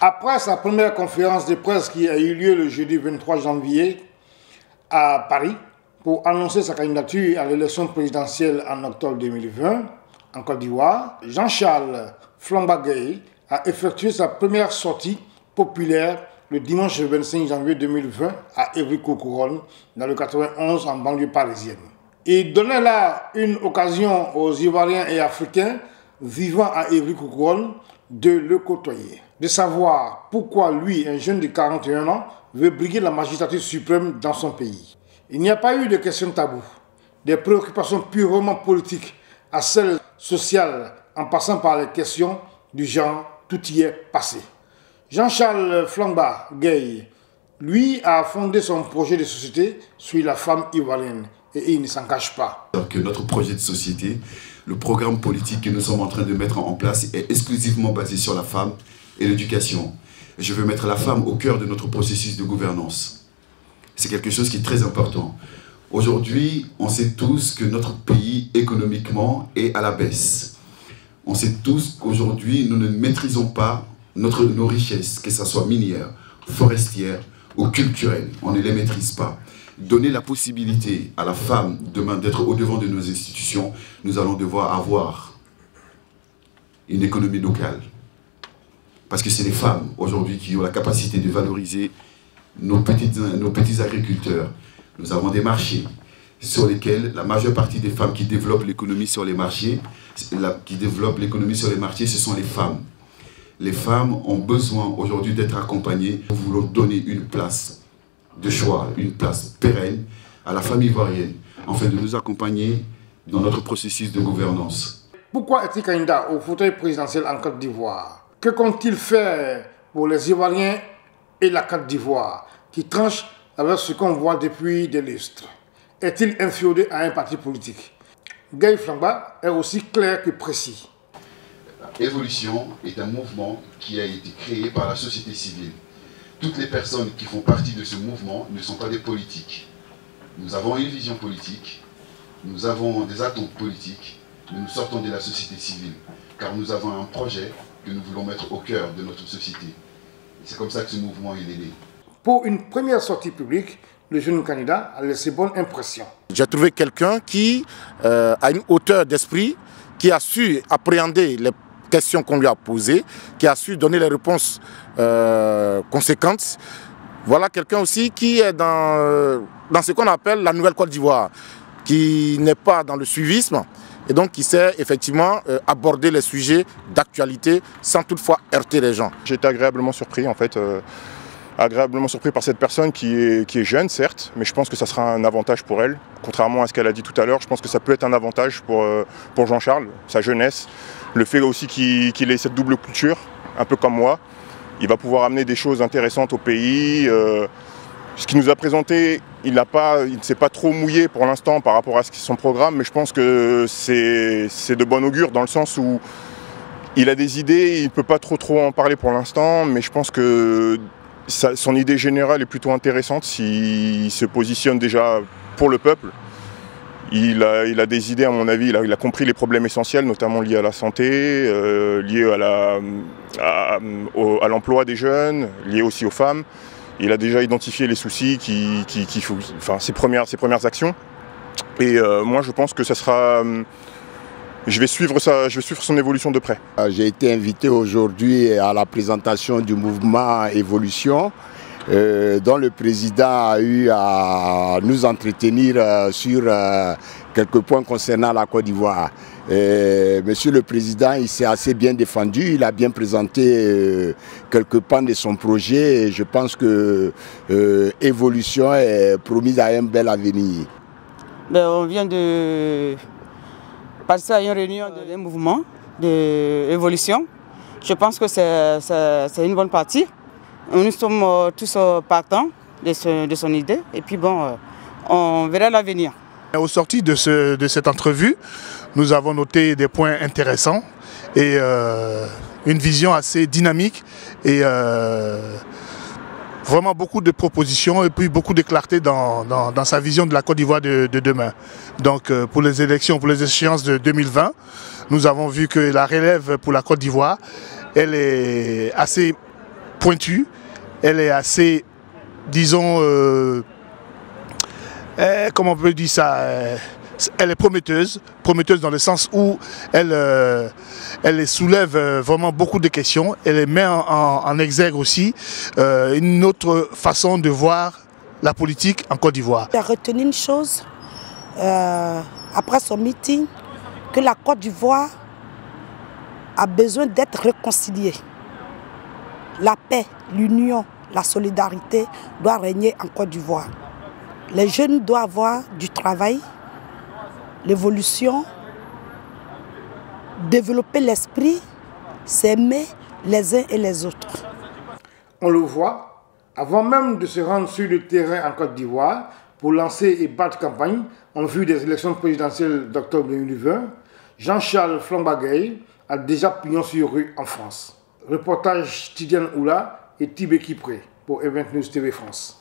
Après sa première conférence de presse qui a eu lieu le jeudi 23 janvier à Paris pour annoncer sa candidature à l'élection présidentielle en octobre 2020 en Côte d'Ivoire, Jean-Charles Flamba Gueye a effectué sa première sortie populaire le dimanche 25 janvier 2020 à Évry-Courcouronnes, dans le 91 en banlieue parisienne. Il donnait là une occasion aux Ivoiriens et Africains vivant à Évry-Courcouronnes de le côtoyer, de savoir pourquoi lui, un jeune de 41 ans, veut briguer la magistrature suprême dans son pays. Il n'y a pas eu de questions taboues, des préoccupations purement politiques à celles sociales, en passant par les questions du genre, tout y est passé. Jean-Charles Flamba Gueye, lui, a fondé son projet de société sur la femme ivoirienne et il ne s'en cache pas. Que notre projet de société, le programme politique que nous sommes en train de mettre en place est exclusivement basé sur la femme et l'éducation. Je veux mettre la femme au cœur de notre processus de gouvernance. C'est quelque chose qui est très important. Aujourd'hui, on sait tous que notre pays économiquement est à la baisse. On sait tous qu'aujourd'hui, nous ne maîtrisons pas nos richesses, que ce soit minières, forestières ou culturelles. On ne les maîtrise pas. Donner la possibilité à la femme demain d'être au-devant de nos institutions, nous allons devoir avoir une économie locale. Parce que c'est les femmes aujourd'hui qui ont la capacité de valoriser nos petits agriculteurs. Nous avons des marchés sur lesquels la majeure partie des femmes qui développent l'économie sur les marchés, ce sont les femmes. Les femmes ont besoin aujourd'hui d'être accompagnées. Nous voulons donner une place de choix, une place pérenne à la femme ivoirienne, afin de nous accompagner dans notre processus de gouvernance. Pourquoi est-il candidat au fauteuil présidentiel en Côte d'Ivoire? Que compte-t-il faire pour les Ivoiriens et la Côte d'Ivoire, qui tranchent avec ce qu'on voit depuis des lustres? Est-il inféodé à un parti politique? Gueye Flamba est aussi clair que précis. Évolution est un mouvement qui a été créé par la société civile. Toutes les personnes qui font partie de ce mouvement ne sont pas des politiques. Nous avons une vision politique, nous avons des attentes politiques, mais nous sortons de la société civile, car nous avons un projet que nous voulons mettre au cœur de notre société. C'est comme ça que ce mouvement est né. Pour une première sortie publique, le jeune candidat a laissé bonne impression. J'ai trouvé quelqu'un qui a une hauteur d'esprit, qui a su appréhender les questions qu'on lui a posées, qui a su donner les réponses conséquentes. Voilà quelqu'un aussi qui est dans ce qu'on appelle la nouvelle Côte d'Ivoire, qui n'est pas dans le suivisme et donc qui sait effectivement aborder les sujets d'actualité sans toutefois heurter les gens. J'ai été agréablement surpris en fait. Agréablement surpris par cette personne qui est jeune, certes, mais je pense que ça sera un avantage pour elle. Contrairement à ce qu'elle a dit tout à l'heure, je pense que ça peut être un avantage pour Jean-Charles, sa jeunesse. Le fait aussi qu'il ait cette double culture, un peu comme moi, il va pouvoir amener des choses intéressantes au pays. Ce qu'il nous a présenté, il ne s'est pas trop mouillé pour l'instant par rapport à son programme, mais je pense que c'est de bon augure dans le sens où il a des idées, il ne peut pas trop en parler pour l'instant, mais je pense que son idée générale est plutôt intéressante s'il se positionne déjà pour le peuple. Il a des idées, à mon avis, il a compris les problèmes essentiels, notamment liés à la santé, liés à l'emploi des jeunes, liés aussi aux femmes. Il a déjà identifié les soucis ses premières actions. Et moi, je pense que ça sera... Je vais suivre son évolution de près. J'ai été invité aujourd'hui à la présentation du mouvement Évolution, dont le président a eu à nous entretenir sur quelques points concernant la Côte d'Ivoire. Monsieur le Président, il s'est assez bien défendu, il a bien présenté quelques pans de son projet et je pense que Évolution est promise à un bel avenir. On vient de passer à une réunion d'un mouvement d'évolution. Je pense que c'est une bonne partie. Nous sommes tous partants de son idée et puis bon, on verra l'avenir. Au sorti de cette entrevue, nous avons noté des points intéressants et une vision assez dynamique et vraiment beaucoup de propositions et puis beaucoup de clarté dans sa vision de la Côte d'Ivoire de demain. Donc pour les élections, pour les échéances de 2020, nous avons vu que la relève pour la Côte d'Ivoire, elle est assez pointue, elle est assez, disons, comment on peut dire ça, elle est prometteuse dans le sens où elle soulève vraiment beaucoup de questions. Elle met en exergue aussi une autre façon de voir la politique en Côte d'Ivoire. J'ai retenu une chose, après son meeting, que la Côte d'Ivoire a besoin d'être réconciliée. La paix, l'union, la solidarité doivent régner en Côte d'Ivoire. Les jeunes doivent avoir du travail, l'évolution, développer l'esprit, s'aimer les uns et les autres. On le voit, avant même de se rendre sur le terrain en Côte d'Ivoire pour lancer et battre campagne en vue des élections présidentielles d'octobre 2020, Jean-Charles Flambagay a déjà pignon sur rue en France. Reportage Tidiane Oula et Tibé Kipré pour Event News TV France.